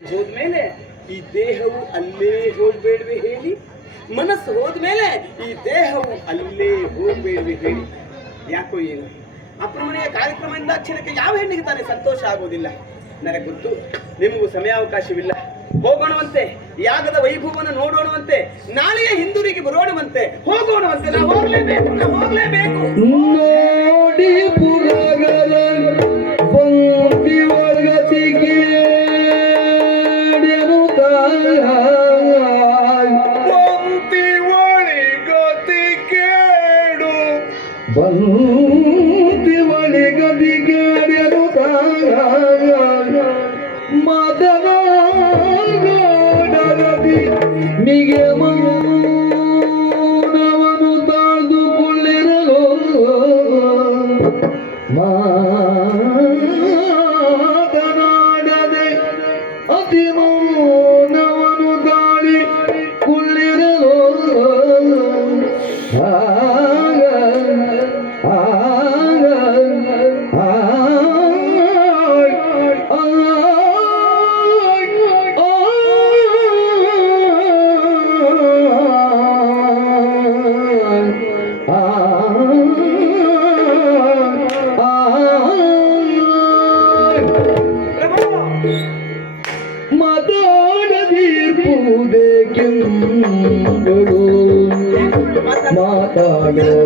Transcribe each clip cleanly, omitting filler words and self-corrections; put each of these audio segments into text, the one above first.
ಹೋದ್ಮೇಲೆ ಈ ದೇಹವು ಅಲ್ಲೇ ಹೋಗ್ಬೇಡ್ವೆ ಹೇಳಿ, ಮನಸ್ಸು ಹೋದ್ಮೇಲೆ ಈ ದೇಹವು ಅಲ್ಲೇ ಹೋಗ್ಬೇಡ್ವೆ ಹೇಳಿ. ಯಾಕೋ ಏನು ಅಪ್ರಮಣೀಯ ಕಾರ್ಯಕ್ರಮದಿಂದ ಕ್ಷಣಕ್ಕೆ ಯಾವ ಹೆಣ್ಣಿಗೆ ತಾನೇ ಸಂತೋಷ ಆಗುವುದಿಲ್ಲ. ನನಗೆ ಗೊತ್ತು, ನಿಮಗೂ ಸಮಯಾವಕಾಶವಿಲ್ಲ. ಹೋಗೋಣವಂತೆ, ಯಾಗದ ವೈಭವವನ್ನು ನೋಡೋಣವಂತೆ, ನಾಳೆಯ ಹಿಂದೂರಿಗೆ ಬರೋಣವಂತೆ, ಹೋಗೋಣವಂತೆ. ನಾವು ಹೋಗ್ಲೇಬೇಕು, ನಾವು ಹೋಗ್ಲೇಬೇಕು. ನೋಡಿ ಪುರಗಲ ಪಂಕ್ತಿ ವರ್ಗತಿಗೆ ಪಂಕ್ತಿ ಒಳಿಗತಿ ಕೇಡು, ಪಂಕ್ತಿ ಒಳಿಗತಿ ಕೇಳು ಮದನಾಗಡರದಿ ಮಿಗೆ ಮೌನವನ್ನು ತಾಳ್ದುಕೊಳ್ಳಿರಲು ಮಾತನಾಡದೆ ಅತಿ ಮೌನವನ್ನು ತಾಳಿ ಕೊಳ್ಳಿರಲು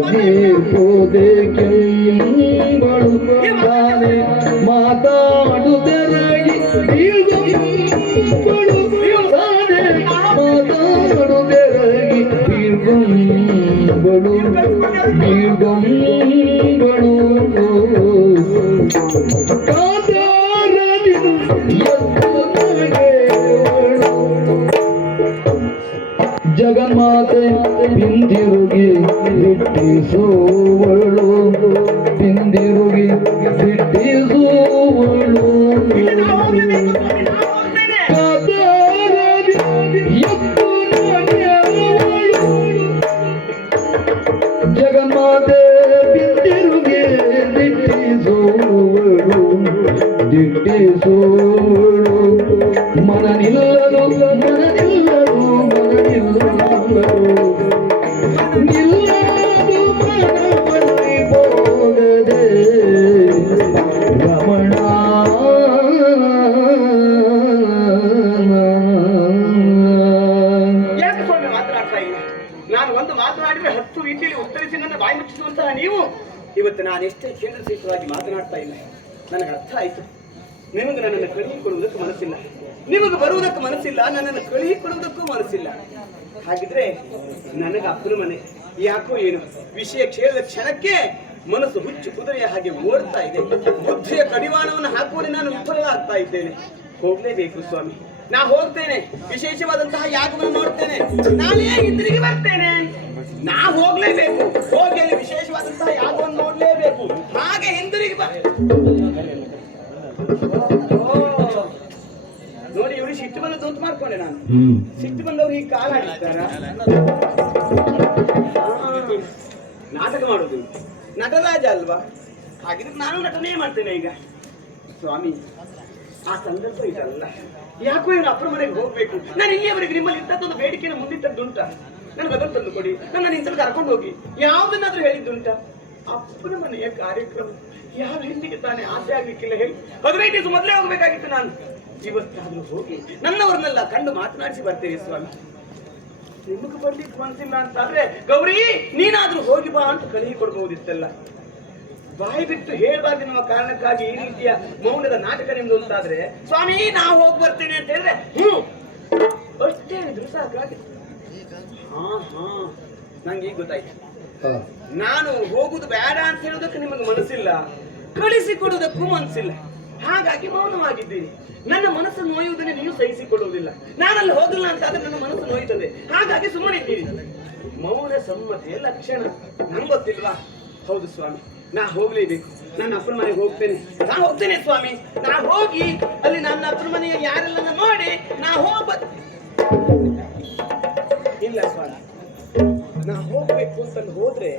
ಮಾತಾಡದೀರ್ಪುದೇ ಕೆಂಬಳು ತಾನೆ ಮಾತಾಡುತ್ತರಾಗಿ ಬೀಳ್ಗೊಂಬಳು ತಾನೆ ಮಾತಾಡುತ್ತರಾಗಿ ಬೀಳ್ಗೊಂಬಳು ಬೀಳ್ಗೊಂಬಳು ಕಾದಾರದಿ ಜಗನ್ಮಾತೆ ಹಿಂದಿರುಗಿ ಬಿಟ್ಟಿಸುವಳು, ಹಿಂದಿರುಗಿ ಬಿಟ್ಟಿಸುವಳು. ಜಗನ್ಮಾತೆ ಹಿಂದಿರುಗಿ ದಿಟ್ಟಿಸುವಳು, ದಿಟ್ಟಿಸುವಳು. ಮನ ನಿಲ್ಲದು, ಮನ ನಿಲ್ಲದು, ಮನ ನಿಲ್ಲದು ಮನದಲ್ಲಿ ಹೋಗದೆ ರಮಣ. ಯಾಕೆ ಸ್ವಾಮಿ ಮಾತನಾಡ್ತಾ ಇಲ್ಲ? ನಾನು ಒಂದು ಮಾತನಾಡಿದ್ರೆ 10 ರೀತಿಯಲ್ಲಿ ಉತ್ತರಿಸಿ ನನ್ನ ಬಾಯಿ ಮುಚ್ಚಿಸುವಂತಹ ನೀವು ಇವತ್ತು ನಾನು ಎಷ್ಟೇ ಕೇಂದ್ರಸಹಿತವಾಗಿ ಮಾತನಾಡ್ತಾ ಇಲ್ಲ. ನನಗೆ ಅರ್ಥ ಆಯ್ತು, ನಿಮಗೆ ನನ್ನನ್ನು ಕಳುಹಿಕೊಡುವುದಕ್ಕೆ ಮನಸ್ಸಿಲ್ಲ, ನಿಮಗೆ ಬರುವುದಕ್ಕೆ ಮನಸ್ಸಿಲ್ಲ, ನನ್ನನ್ನು ಕಳುಹಿಕೊಡುವುದಕ್ಕೂ ಮನಸ್ಸಿಲ್ಲ. ಹಾಗಿದ್ರೆ ನನಗೆ ಅಪ್ಪನ ಮನೆ ಯಾಕೋ ಏನು ವಿಷಯ ಕೇಳಿದ ಕ್ಷಣಕ್ಕೆ ಮನಸ್ಸು ಹುಚ್ಚು ಕುದುರೆಯ ಹಾಗೆ ಓಡ್ತಾ ಇದೆ. ಬುದ್ಧಿಯ ಕಡಿವಾಣವನ್ನು ಹಾಕುವಲ್ಲಿ ನಾನು ವಿಫಲರಾಗ್ತಾ ಇದ್ದೇನೆ. ಹೋಗ್ಲೇಬೇಕು ಸ್ವಾಮಿ, ನಾ ಹೋಗ್ತೇನೆ. ವಿಶೇಷವಾದಂತಹ ಯಾಗವನ್ನು ನೋಡ್ತೇನೆ, ನಾನೇ ಹಿಂದಿರುಗಿ ಬರ್ತೇನೆ. ನಾ ಹೋಗ್ಲೇಬೇಕು, ಹೋಗಿ ಅಲ್ಲಿ ವಿಶೇಷವಾದಂತಹ ಯಾಗವನ್ನು ನೋಡ್ಲೇಬೇಕು. ಹಾಗೆ ಹಿಂದಿರುಗಿ ನೋಡಿ, ಇವ್ರಿಗೆ ಸಿಟ್ಟು ಬಂದದ್ದು ಅಂತ ಮಾಡ್ಕೊಂಡೆ ನಾನು. ಸಿಟ್ಟು ಬಂದವ್ರು ಈ ಕಾಲ ಆಡಿಸ್ತಾರ, ನಾಟಕ ಮಾಡೋದು ನಟರಾಜ ಅಲ್ವಾ? ಹಾಗಿದ್ರೆ ನಾನು ನಟನೆ ಮಾಡ್ತೇನೆ ಈಗ. ಸ್ವಾಮಿ, ಆ ಸಂದರ್ಭ ಇದಲ್ಲ. ಯಾಕೋ ಏನು ಅಪ್ಪನ ಮನೆಗೆ ಹೋಗ್ಬೇಕು. ನಾನು ಇಲ್ಲಿಯವರೆಗೆ ನಿಮ್ಮಲ್ಲಿ ಇಂಥದ್ದೊಂದು ಬೇಡಿಕೆಯನ್ನು ಮುಂದಿಟ್ಟದ್ದುಂಟ? ನನಗೆ ಅದನ್ನು ತಂದು ಕೊಡಿ, ನನ್ನ ನಿಂತಲ್ಲಿ ಕರ್ಕೊಂಡು ಹೋಗಿ, ಯಾವುದನ್ನಾದ್ರೂ ಹೇಳಿದ್ದುಂಟ? ಅಪ್ಪನ ಮನೆಯ ಕಾರ್ಯಕ್ರಮ ಯಾವ ಹೆಣ್ಣಿಗೆ ತಾನೇ ಆಸೆ ಆಗ್ಲಿಕ್ಕಿಲ್ಲ ಹೇಳಿ? 15 ದಿವಸ ಮೊದಲೇ ಹೋಗ್ಬೇಕಾಗಿತ್ತು ನಾನು. ಇವತ್ತಾದ್ರೂ ಹೋಗಿ ನನ್ನವ್ರನ್ನೆಲ್ಲ ಕಂಡು ಮಾತನಾಡಿಸಿ ಬರ್ತೇವೆ ಸ್ವಾಮಿ. ನಿಮಗೂ ಬರ್ಲಿಕ್ಕೆ ಮನಸ್ಸಿಲ್ಲ ಅಂತಾದ್ರೆ ಗೌರಿ ನೀನಾದ್ರೂ ಹೋಗಿ ಬಾ ಅಂತ ಕಳುಹಿ ಕೊಡ್ಬಹುದಿತ್ತಲ್ಲ. ಬಾಯಿ ಬಿಟ್ಟು ಹೇಳ್ಬಾರ್ದು ನಮ್ಮ ಕಾರಣಕ್ಕಾಗಿ ಈ ರೀತಿಯ ಮೌನದ ನಾಟಕ ನಿಮ್ದು ಅಂತಾದ್ರೆ, ಸ್ವಾಮಿ ನಾವು ಹೋಗಿ ಬರ್ತೇನೆ ಅಂತ ಹೇಳಿದ್ರೆ ಅಷ್ಟೇ ಹೇಳಿದ್ರು ಸಾಕಾಗಿ. ನಂಗೆ ಈಗ ಗೊತ್ತಾಯ್ತು, ನಾನು ಹೋಗುದು ಬೇಡ ಅಂತ ಹೇಳುವುದಕ್ಕೆ ನಿಮಗೆ ಮನಸ್ಸಿಲ್ಲ, ಕಳಿಸಿಕೊಡುವುದಕ್ಕೂ ಮನಸ್ಸಿಲ್ಲ. ಹಾಗಾಗಿ ಮೌನವಾಗಿದ್ದೀರಿ. ನನ್ನ ಮನಸ್ಸು ನೋಯುವುದನ್ನೇ ನೀವು ಸಹಿಸಿಕೊಳ್ಳುವುದಿಲ್ಲ. ನಾನಲ್ಲಿ ಹೋಗಲ್ಲ ಅಂತಾದ್ರೆ ನನ್ನ ಮನಸ್ಸು ನೋಯುತ್ತದೆ, ಹಾಗಾಗಿ ಸುಮ್ಮನಿದ್ದೀರಿ. ಮೌನ ಸಮ್ಮತಿಯ ಲಕ್ಷಣ ನಂಗೆ ಗೊತ್ತಿಲ್ವಾ? ಹೌದು ಸ್ವಾಮಿ, ನಾ ಹೋಗ್ಲೇಬೇಕು. ನನ್ನ ಅಪ್ಪನ ಮನೆಗೆ ಹೋಗ್ತೇನೆ, ನಾ ಹೋಗ್ತೇನೆ ಸ್ವಾಮಿ. ನಾ ಹೋಗಿ ಅಲ್ಲಿ ನನ್ನ ಅಪ್ಪನ ಮನೆಯ ಯಾರೆಲ್ಲ ನೋಡಿ ನಾ ಇಲ್ಲ ಸ್ವಾಮಿ, ನಾ ಹೋಗ್ಬೇಕು ಅಂತಂದು ಹೋದ್ರೆ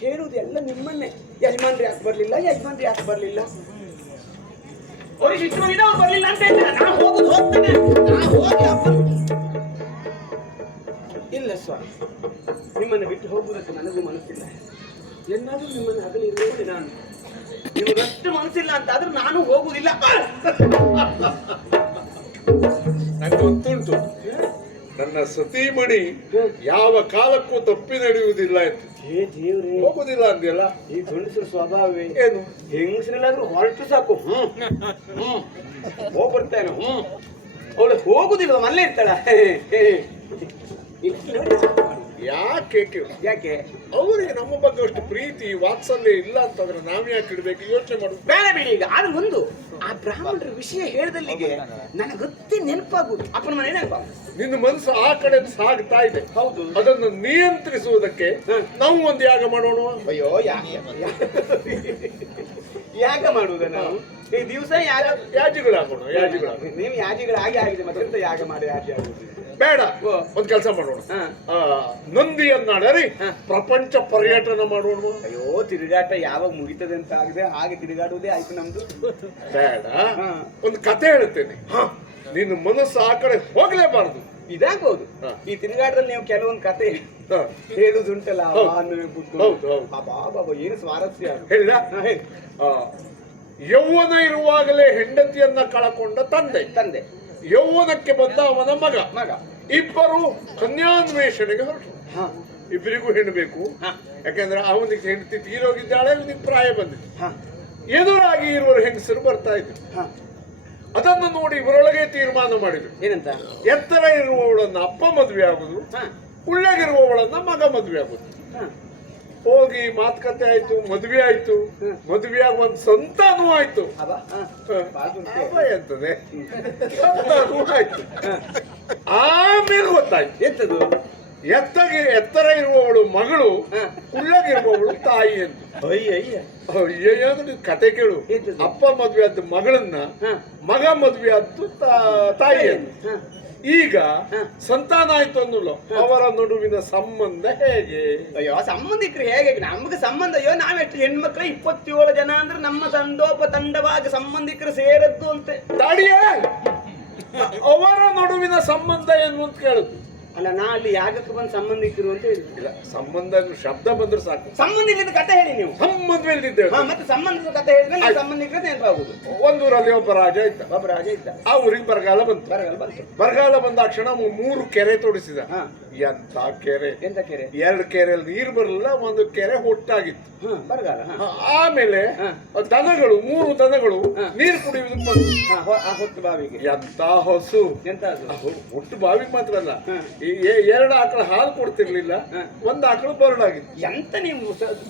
ಹೇಳುವುದೆಲ್ಲ ನಿಮ್ಮನ್ನೇ. ಯಜಮಾನ್ರಿ ಯಾಕೆ ಬರ್ಲಿಲ್ಲ, ಯಜಮಾನ್ರಿ ಯಾಕೆ ಬರ್ಲಿಲ್ಲ? ಅವ್ರಿಗೆ ಶಿಕ್ಷಣ ಬಂದಿದೆ, ಅವ್ರು ಬರ್ಲಿಲ್ಲ ಅಂತ ಹೇಳ್ತಾರೆ. ನಾನು ಹೋಗುದು ಹೋಗ್ತೇನೆ, ನಾನು ಹೋಗಿ ಅಪ್ಪನ ಇಲ್ಲ ಸ್ವಾಮಿ, ನಿಮ್ಮನ್ನು ಬಿಟ್ಟು ಹೋಗುವುದಕ್ಕೆ ನನಗೂ ಮನಸ್ಸಿಲ್ಲ. ಎನ್ನಾದ್ರೂ ನಿಮ್ಮನ್ನು ಅಗಲಿ ಇರುವುದೇ ನಾನು. ನಿಮಗಷ್ಟು ಮನಸ್ಸಿಲ್ಲ ಅಂತ ಆದ್ರೂ ನಾನು ಹೋಗುವುದಿಲ್ಲ. ನಂಗೆ ಗೊತ್ತುಂಟು, ನನ್ನ ಸತೀಮಣಿ ಯಾವ ಕಾಲಕ್ಕೂ ತಪ್ಪಿ ನಡೆಯುವುದಿಲ್ಲ ಅಂತ. ಹೇ ದೇವ್ರೇ, ಹೋಗುದಿಲ್ಲ ಅಂದ್ಯಲ್ಲ. ಈ ಗಂಡಸರ ಸ್ವಭಾವವೇ ಏನು? ಹೆಂಗಸರೆಲ್ಲಾದ್ರೂ ಹೊರಟು ಸಾಕು, ಹೋಗ್ ಬರ್ತಾನೆ. ಅವಳು ಹೋಗುದಿಲ್ವ, ಮಲ್ಲೇ ಇರ್ತಾಳ. ಯಾಕೆ ಯಾಕೆ ಅವರಿಗೆ ನಮ್ಮ ಬಗ್ಗೆ ಅಷ್ಟು ಪ್ರೀತಿ ವಾತ್ಸಲ್ಯ ಇಲ್ಲ ಅಂತಂದ್ರೆ ನಾವ್ ಯಾಕೆ ಇಡ್ಬೇಕು? ಯೋಚನೆ ಮಾಡುದು ಬೇಡ ಬಿಡಿ. ಈಗ ಆದ್ರೆ ಒಂದು ಆ ಬ್ರಾಹ್ಮಣರ ವಿಷಯ ಹೇಳಿದಲ್ಲಿಗೆ ನನಗೊತ್ತಿ ನೆನಪಾಗುದು, ಅಪ್ಪನ ಮನೆ ನೆನಪಾಗುದು. ನಿನ್ನ ಮನಸ್ಸು ಆ ಕಡೆ ಸಾಗ್ತಾ ಇದೆ. ಹೌದು, ಅದನ್ನು ನಿಯಂತ್ರಿಸುವುದಕ್ಕೆ ನಾವು ಒಂದು ಯಾಗ ಮಾಡೋಣ. ಅಯ್ಯೋ ಯಾಗ ಮಾಡುವುದ ನಾವು ಈ ದಿವಸ ಯಾಜಿಗಳಾಗೋಣ. ಯಾಜಿಗಳಾಗೋಣ. ನೀವು ಯಾಜಿಗಳಾಗಿ ಆಗಿದೆ, ಮತ್ತೆ ಯಾಗ ಮಾಡಿ ಯಾಜಿ ಆಗುದು ಬೇಡ. ಒಂದ್ ಕೆಲಸ ಮಾಡೋಣ, ನಂದಿಯನ್ನಾಡರಿ ಪ್ರಪಂಚ ಪರ್ಯಟನ ಮಾಡೋಣ. ಅಯ್ಯೋ ತಿರುಗಾಟ ಯಾವಾಗ ಮುಗಿತದೆ ಅಂತ ಆಗಿದೆ, ಹಾಗೆ ತಿರುಗಾಡುವುದೇ ಆಯ್ತು ನಮ್ದು. ಬೇಡ, ಒಂದು ಕತೆ ಹೇಳ್ತೇನೆ. ನಿನ್ನ ಮನಸ್ಸು ಆ ಕಡೆ ಹೋಗ್ಲೇಬಾರ್ದು. ಇದಾಗ್ಬಹುದು. ಈ ತಿರುಗಾಟದಲ್ಲಿ ನೀವು ಕೆಲವೊಂದು ಕತೆ ಹೇಳುದುಂಟಲ್ಲ, ಬಾಬಾ ಏನು ಸ್ವಾರಸ್ಯ ಹೇಳಿದ. ಯೌವನ ಇರುವಾಗಲೇ ಹೆಂಡತಿಯನ್ನ ಕಳಕೊಂಡ ತಂದೆ, ಯೌವನಕ್ಕೆ ಬಂದ ಅವನ ಮಗ, ಇಬ್ಬರು ಕನ್ಯಾನ್ವೇಷಣೆಗೆ ಹೊರಟು. ಇಬ್ಬರಿಗೂ ಹೆಣ್ಣು ಬೇಕು. ಯಾಕಂದ್ರೆ ಅವನಿಗೆ ಹೆಂಡತಿ ತೀರೋಗಿದ್ದಾಳೆ, ಅವನಿಗೆ ಪ್ರಾಯ ಬಂದಿದೆ. ಎದುರಾಗಿ ಇರುವರು ಹೆಂಗಸರು ಬರ್ತಾ ಇದ್ರು. ಅದನ್ನು ನೋಡಿ ಇವರೊಳಗೆ ತೀರ್ಮಾನ ಮಾಡಿದ್ರು, ಏನಂತ? ಎತ್ತರ ಇರುವವಳನ್ನ ಅಪ್ಪ ಮದುವೆ ಆಗುದು, ಉಳ್ಳಗಿರುವವಳನ್ನ ಮಗ ಮದುವೆ ಆಗುದು. ಹೋಗಿ ಮಾತುಕತೆ ಆಯ್ತು, ಮದುವೆ ಆಯ್ತು. ಮದುವೆ ಆಗ ಒಂದು ಸಂತಾನವೂ ಆಯ್ತು. ಎಂತದೆ ಸಂತಾನವೂ ಆಯ್ತು. ಆಮೇಲೆ ಗೊತ್ತಾಯ್ತು ಎಂತದು, ಎತ್ತರ ಇರುವವಳು ಮಗಳು, ಉಳ್ಳಗಿರುವವಳು ತಾಯಿ ಅಂತ. ಅಯ್ಯ ಕತೆ ಕೇಳು. ಅಪ್ಪ ಮದ್ವೆ ಆದ ಮಗಳನ್ನ, ಮಗ ಮದ್ವೆ ಆದ್ದು ತಾಯಿ ಅಂತ. ಈಗ ಸಂತಾನ ಆಯ್ತು ಅನ್ನೋಲ್ಲ, ಅವರ ನಡುವಿನ ಸಂಬಂಧ ಹೇಗೆ? ಅಯ್ಯೋ ಸಂಬಂಧಿಕರು ಹೇಗೆ? ನಮ್ಗೆ ಸಂಬಂಧ, ಅಯ್ಯೋ ನಾವೆಷ್ಟು ಹೆಣ್ಮಕ್ಳು 27 ಜನ ಅಂದ್ರೆ ನಮ್ಮ ತಂಡೋಪತಂಡವಾಗಿ ಸಂಬಂಧಿಕರು ಸೇರದ್ದು ಅಂತೆ. ತಡಿಯ, ಅವರ ನಡುವಿನ ಸಂಬಂಧ ಏನು ಅಂತ ಕೇಳುದು. ಅಲ್ಲ, ನಾ ಅಲ್ಲಿ ಯಾಗಕ್ಕೆ ಬಂದು ಸಂಬಂಧಿಕರು ಅಂತ ಹೇಳಿಲ್ಲ. ಸಂಬಂಧ ಶಬ್ದ ಬಂದ್ರೆ ಸಾಕು. ಸಂಬಂಧ ಇಲ್ಲದ ಕತೆ ಹೇಳಿ ನೀವು. ಸಂಬಂಧವಿಲ್ಲದಿದ್ದೇವೆ. ಮತ್ತೆ ಸಂಬಂಧದ ಕತೆ ಹೇಳಿದ್ರೆ ಸಂಬಂಧಿಕರ ನೆನಪಾಗುದು. ಒಂದೂರಲ್ಲಿ ಒಬ್ಬ ರಾಜ ಇದ್ದ. ಆ ಊರಿಗೆ ಬರಗಾಲ ಬಂತು. ಬರಗಾಲ ಬಂದಾಕ್ಷಣ 3 ಕೆರೆ ತೋಡಿಸಿದ. ಎಂತ ಕೆರೆ? ಎಂತ ಕೆರೆ? 2 ಕೆರೆಯಲ್ಲಿ ನೀರು ಬರಲಿಲ್ಲ, ಒಂದು ಕೆರೆ ಹೊಟ್ಟಾಗಿತ್ತು. ಬರಗಾಲ. ಆಮೇಲೆ ದನಗಳು, 3 ದನಗಳು ನೀರು ಕುಡಿಯುವುದಕ್ಕೆ ಬಂತು ಹೊಟ್ಟು ಬಾವಿಗೆ. ಎಂತ ಹೊಸು! ಎಂತ ಹೊಟ್ಟು ಬಾವಿಗೆ ಮಾತ್ರ ಅಲ್ಲ, 2 ಆಕಳ ಹಾಲು ಕೊಡ್ತಿರ್ಲಿಲ್ಲ, 1 ಆಕಳು ಬರಡಾಗಿತ್ತು. ಎಂತ ನೀವು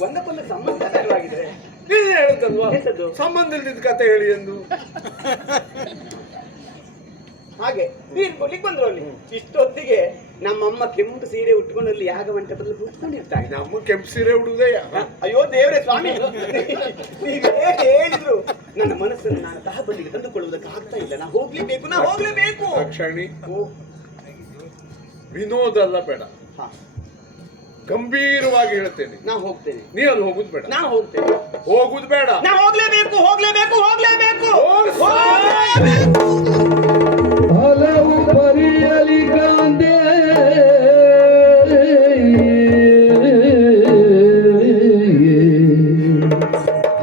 ಒಂದಕ್ಕೊಂದು ಸಂಬಂಧ ಆಗಿದೆ. ನೀನು ಹೇಳುತ್ತಲ್ವಾ ಸಂಬಂಧ ಇಲ್ದಿದ್ದ ಕತೆ ಹೇಳಿ ಎಂದು. ಹಾಗೆ ನೀರು ಕೊಡ್ಲಿಕ್ಕೆ ಬಂದ್ರು ಅಲ್ಲಿ. ಇಷ್ಟೊತ್ತಿಗೆ ನಮ್ಮಮ್ಮ ಕೆಂಪು ಸೀರೆ ಉಟ್ಕೊಂಡು ಅಲ್ಲಿ ಯಾಗ ಮಂಟಪದಲ್ಲಿ ಕೂತ್ಕೊಂಡಿರ್ತಾರೆ. ನಮ್ಮ ಕೆಂಪು ಸೀರೆ ಉಡುವುದೇ? ಅಯ್ಯೋ ದೇವರೇ ಸ್ವಾಮಿ, ನೀವೇ ಹೇಳಿದ್ರು ನನ್ನ ಮನಸ್ಸನ್ನು ನಾನು ತಹಬಂದಿಗೆ ತಂದುಕೊಳ್ಳುವುದಕ್ಕೆ ಆಗ್ತಾ ಇಲ್ಲ. ನಾ ಹೋಗ್ಲೇಬೇಕು. ಕ್ಷಣಿ ವಿನೋದ ಅಲ್ಲ, ಬೇಡ, ಗಂಭೀರವಾಗಿ ಹೇಳ್ತೇನೆ. ನಾ ಹೋಗ್ತೇನೆ. ನೀ ಅಲ್ಲಿ ಹೋಗುದು ಬೇಡ. ನಾ ಹೋಗ್ತೇನೆ. ಹೋಗುದು ಬೇಡ. ನಾ ಹೋಗ್ಲೇಬೇಕು. ಹಲವು ಪರಿಯಲಿ ಕಾಂತೆ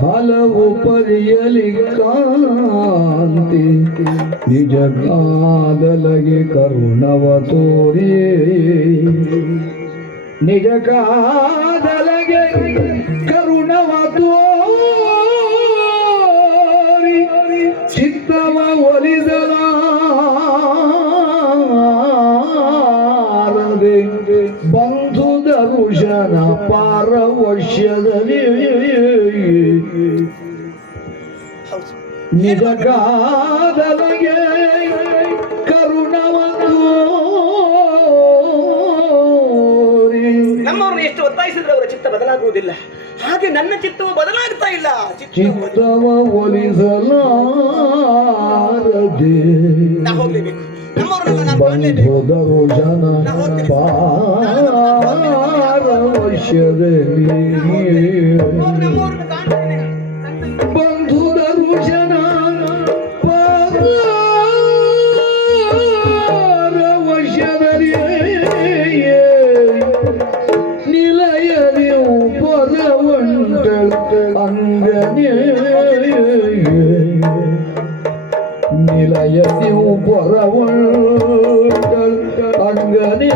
ಹಲವು ಪರಿಯಲಿ ಕಾಂತಿ ನಿಜ ಕಾದಲಗೆ ಕರುಣವ ತೋರಿ ನಿಜ ಕಾದಲಗೆ ಕರುಣವ ತೋರಿ ಚಿತ್ತವ ಒಲಿಸಲಾರದೆ ಬಂಧು ದರುಶನ ಪಾರವಶ್ಯದಲ್ಲಿ ನಿಜ ಕಾದಲಗೆ ಕರುಣವ ತೋರಿ. ನಮ್ಮವ್ರನ್ನ ಎಷ್ಟು ಒತ್ತಾಯಿಸಿದ್ರೆ ಅವರ ಚಿತ್ತ ಬದಲಾಗುವುದಿಲ್ಲ, ಹಾಗೆ ನನ್ನ ಚಿತ್ತವು ಬದಲಾಗ್ತಾ ಇಲ್ಲ. ಚಿತ್ತವ ಒಲಿಸಲಾರದೆ ನಾ ಹೋಗ್ಲೇಬೇಕು. ನಮ್ಮವ್ರನ್ನೆಲ್ಲ ನಾನು ಬಂಧು ದರುಶನ ಪಾರವಶ್ಯದಲ್ಲಿ ನಮ್ಮವ್ರನ್ನ ಕಾಣ್ತೇನೆ. ಬಂಧು ದರುಶನ அங்கனே நிலையத்தில் பொறவள் அங்கனே